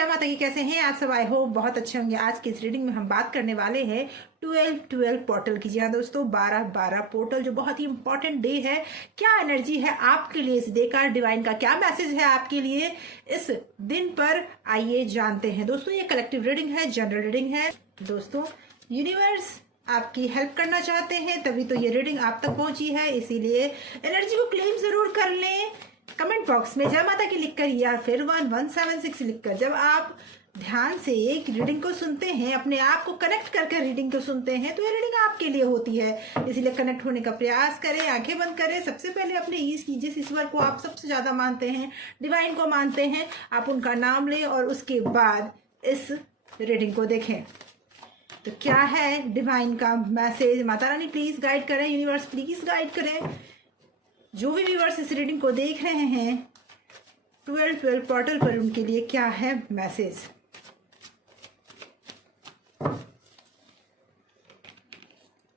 जय माता की। कैसे हैं आप सब? आई होप बहुत अच्छे होंगे। आज की इस रीडिंग में हम बात करने वाले हैं 12-12 पोर्टल की। जी हाँ दोस्तों, 12-12 पोर्टल जो बहुत ही इंपॉर्टेंट डे है। क्या एनर्जी है आपके लिए इस डे का, डिवाइन का क्या मैसेज है आपके लिए इस दिन पर, आइए जानते हैं। दोस्तों ये कलेक्टिव रीडिंग है, जनरल रीडिंग है। दोस्तों यूनिवर्स आपकी हेल्प करना चाहते हैं, तभी तो ये रीडिंग आप तक पहुंची है, इसीलिए एनर्जी को क्लेम जरूर कर लें। कमेंट बॉक्स में जय माता की लिखकर या फिर 1176 लिखकर जब आप ध्यान से एक रीडिंग को सुनते हैं, अपने आप को कनेक्ट करके रीडिंग को सुनते हैं, तो ये रीडिंग आपके लिए होती है। इसीलिए कनेक्ट होने का प्रयास करें, आंखें बंद करें। सबसे पहले अपने जिस ईश्वर को आप सबसे ज्यादा मानते हैं, डिवाइन को मानते हैं, आप उनका नाम लें और उसके बाद इस रीडिंग को देखें। तो क्या है डिवाइन का message? Mata Rani please guide करें, यूनिवर्स प्लीज गाइड करें। जो भी व्यूअर्स इस रीडिंग को देख रहे हैं 12-12 पोर्टल पर, उनके लिए क्या है मैसेज?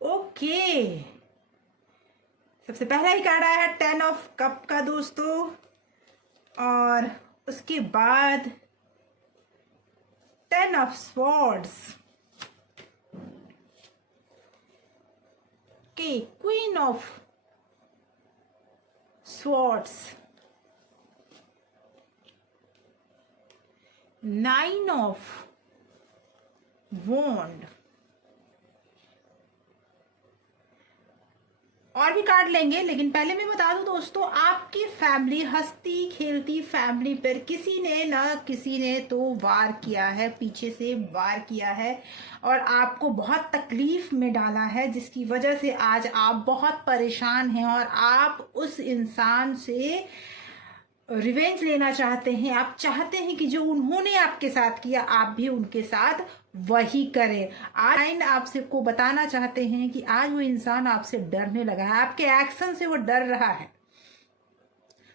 ओके, सबसे पहला ही कार्ड आया है 10 ऑफ कप का दोस्तों, और उसके बाद 10 ऑफ स्वॉर्ड्स के, queen of swords, 9 of wand। और भी कार्ड लेंगे, लेकिन पहले मैं बता दूं दोस्तों, आपकी फैमिली, हंसती खेलती फैमिली पर किसी ने ना किसी ने तो वार किया है, पीछे से वार किया है और आपको बहुत तकलीफ में डाला है, जिसकी वजह से आज आप बहुत परेशान हैं और आप उस इंसान से रिवेंज लेना चाहते हैं। आप चाहते हैं कि जो उन्होंने आपके साथ किया आप भी उनके साथ वही करें। आज आपसे को बताना चाहते हैं कि आज वो इंसान आपसे डरने लगा है, आपके एक्शन से वो डर रहा है।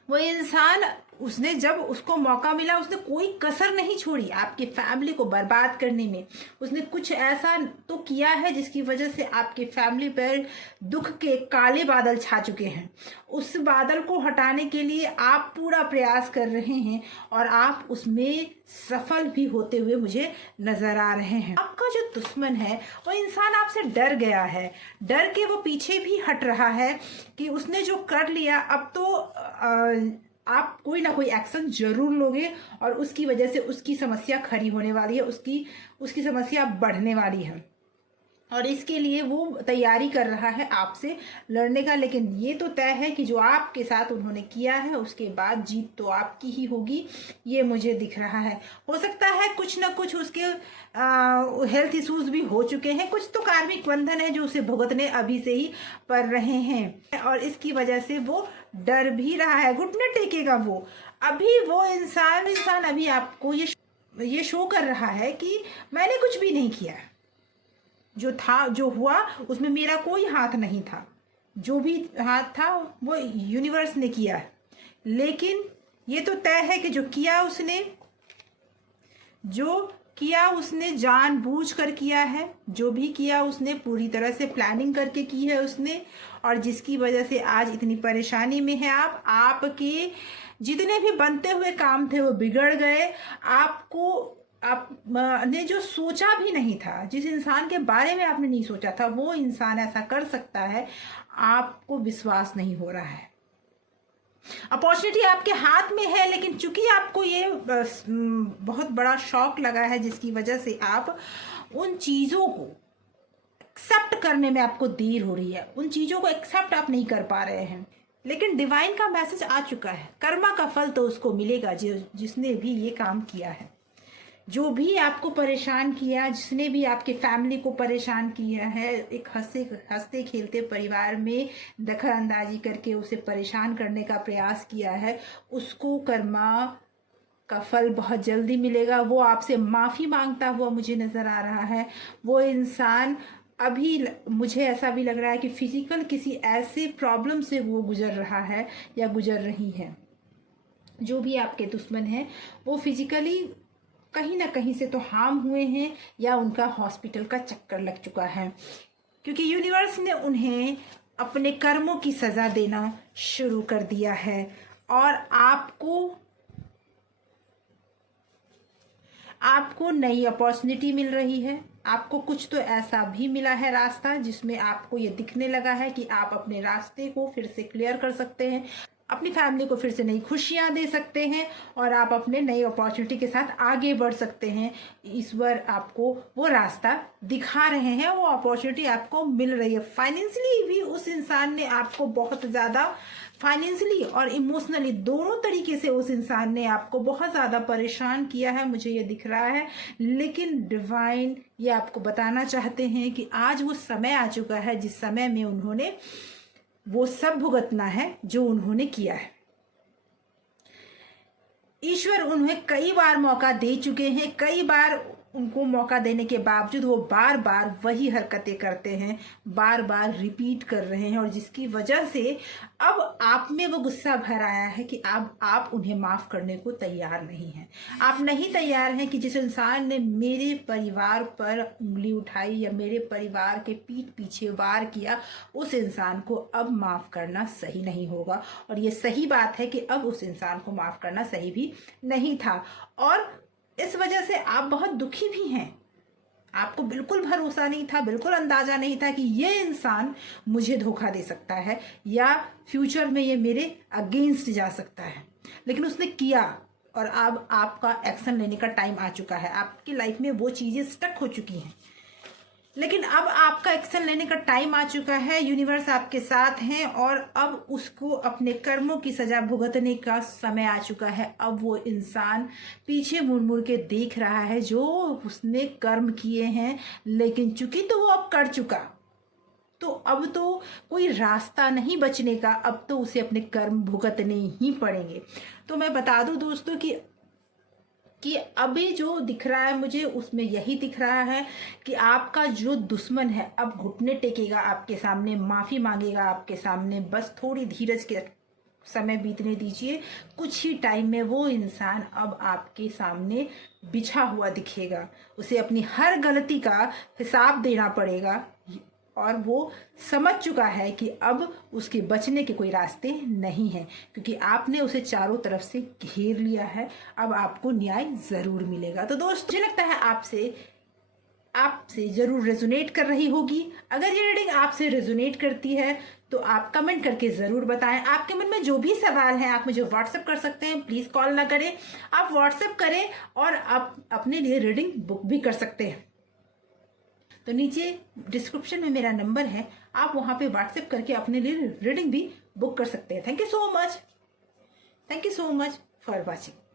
वो इंसान, उसने जब उसको मौका मिला उसने कोई कसर नहीं छोड़ी आपकी फैमिली को बर्बाद करने में। उसने कुछ ऐसा तो किया है जिसकी वजह से आपकी फैमिली पर दुख के काले बादल छा चुके हैं। उस बादल को हटाने के लिए आप पूरा प्रयास कर रहे हैं और आप उसमें सफल भी होते हुए मुझे नजर आ रहे हैं। आपका जो दुश्मन है वो इंसान आपसे डर गया है, डर के वो पीछे भी हट रहा है कि उसने जो कर लिया अब तो आप कोई ना कोई एक्शन जरूर लोगे और उसकी वजह से उसकी समस्या खड़ी होने वाली है, उसकी समस्या बढ़ने वाली है और इसके लिए वो तैयारी कर रहा है आपसे लड़ने का। लेकिन ये तो तय है कि जो आपके साथ उन्होंने किया है उसके बाद जीत तो आपकी ही होगी, ये मुझे दिख रहा है। हो सकता है कुछ ना कुछ उसके हेल्थ इश्यूज भी हो चुके हैं, कुछ तो कार्मिक बंधन है जो उसे भुगतने अभी से ही पड़ रहे हैं और इसकी वजह से वो डर भी रहा है, घुटने टेकेगा वो। अभी वो इंसान अभी आपको ये शो कर रहा है कि मैंने कुछ भी नहीं किया, जो था जो हुआ उसमें मेरा कोई हाथ नहीं था, जो भी हाथ था वो यूनिवर्स ने किया है। लेकिन ये तो तय है कि जो किया उसने जानबूझकर किया है, जो भी किया उसने पूरी तरह से प्लानिंग करके की है उसने, और जिसकी वजह से आज इतनी परेशानी में है आप। आपके जितने भी बनते हुए काम थे वो बिगड़ गए। आपने जो सोचा भी नहीं था, जिस इंसान के बारे में आपने नहीं सोचा था वो इंसान ऐसा कर सकता है, आपको विश्वास नहीं हो रहा है। अपॉर्चुनिटी आपके हाथ में है, लेकिन चूंकि आपको ये बहुत बड़ा शॉक लगा है जिसकी वजह से आप उन चीजों को एक्सेप्ट करने में आपको देर हो रही है, उन चीजों को एक्सेप्ट आप नहीं कर पा रहे हैं। लेकिन डिवाइन का मैसेज आ चुका है, कर्मा का फल तो उसको मिलेगा जिसने भी ये काम किया है। जो भी आपको परेशान किया, जिसने भी आपके फैमिली को परेशान किया है, एक हंसते खेलते परिवार में दखल अंदाजी करके उसे परेशान करने का प्रयास किया है, उसको कर्मा का फल बहुत जल्दी मिलेगा। वो आपसे माफ़ी मांगता हुआ मुझे नज़र आ रहा है। वो इंसान अभी, मुझे ऐसा भी लग रहा है कि फिजिकल किसी ऐसे प्रॉब्लम से वो गुजर रहा है या गुजर रही है। जो भी आपके दुश्मन हैं वो फिजिकली कहीं ना कहीं से तो हार्म हुए हैं या उनका हॉस्पिटल का चक्कर लग चुका है, क्योंकि यूनिवर्स ने उन्हें अपने कर्मों की सजा देना शुरू कर दिया है और आपको आपको नई अपॉर्चुनिटी मिल रही है। आपको कुछ तो ऐसा भी मिला है रास्ता जिसमें आपको ये दिखने लगा है कि आप अपने रास्ते को फिर से क्लियर कर सकते हैं, अपनी फैमिली को फिर से नई खुशियां दे सकते हैं और आप अपने नई अपॉर्चुनिटी के साथ आगे बढ़ सकते हैं। ईश्वर आपको वो रास्ता दिखा रहे हैं, वो अपॉर्चुनिटी आपको मिल रही है। फाइनेंशियली भी उस इंसान ने आपको बहुत ज़्यादा, फाइनेंशियली और इमोशनली दोनों तरीके से उस इंसान ने आपको बहुत ज़्यादा परेशान किया है, मुझे ये दिख रहा है। लेकिन डिवाइन ये आपको बताना चाहते हैं कि आज वो समय आ चुका है जिस समय में उन्होंने वो सब भुगतना है जो उन्होंने किया है। ईश्वर उन्हें कई बार मौका दे चुके हैं, कई बार उनको मौका देने के बावजूद वो बार बार वही हरकतें करते हैं, बार बार रिपीट कर रहे हैं, और जिसकी वजह से अब आप में वो गुस्सा भर आया है कि अब आप उन्हें माफ़ करने को तैयार नहीं हैं। आप नहीं तैयार हैं कि जिस इंसान ने मेरे परिवार पर उंगली उठाई या मेरे परिवार के पीठ पीछे वार किया, उस इंसान को अब माफ़ करना सही नहीं होगा। और ये सही बात है कि अब उस इंसान को माफ़ करना सही भी नहीं था, और इस वजह से आप बहुत दुखी भी हैं। आपको बिल्कुल भरोसा नहीं था, बिल्कुल अंदाजा नहीं था कि ये इंसान मुझे धोखा दे सकता है या फ्यूचर में ये मेरे अगेंस्ट जा सकता है, लेकिन उसने किया। और अब आपका एक्शन लेने का टाइम आ चुका है। आपकी लाइफ में वो चीज़ें स्टक हो चुकी हैं, लेकिन अब आपका एक्शन लेने का टाइम आ चुका है। यूनिवर्स आपके साथ हैं और अब उसको अपने कर्मों की सजा भुगतने का समय आ चुका है। अब वो इंसान पीछे मुड़ मुड़ के देख रहा है जो उसने कर्म किए हैं, लेकिन चूंकि तो वो अब कर चुका, तो अब तो कोई रास्ता नहीं बचने का, अब तो उसे अपने कर्म भुगतने ही पड़ेंगे। तो मैं बता दूं दोस्तों कि अभी जो दिख रहा है मुझे, उसमें यही दिख रहा है कि आपका जो दुश्मन है अब घुटने टेकेगा आपके सामने, माफ़ी मांगेगा आपके सामने। बस थोड़ी धीरज के समय बीतने दीजिए, कुछ ही टाइम में वो इंसान अब आपके सामने बिछा हुआ दिखेगा। उसे अपनी हर गलती का हिसाब देना पड़ेगा, और वो समझ चुका है कि अब उसके बचने के कोई रास्ते नहीं हैं, क्योंकि आपने उसे चारों तरफ से घेर लिया है। अब आपको न्याय ज़रूर मिलेगा। तो दोस्त, मुझे लगता है आपसे ज़रूर रेजोनेट कर रही होगी। अगर ये रीडिंग आपसे रेजोनेट करती है तो आप कमेंट करके ज़रूर बताएं। आपके मन में जो भी सवाल हैं आप मुझे व्हाट्सएप कर सकते हैं। प्लीज़ कॉल ना करें, आप व्हाट्सएप करें, और आप अपने लिए रीडिंग बुक भी कर सकते हैं। तो नीचे डिस्क्रिप्शन में मेरा नंबर है, आप वहाँ पे व्हाट्सएप करके अपने लिए रीडिंग भी बुक कर सकते हैं। Thank you so much for watching.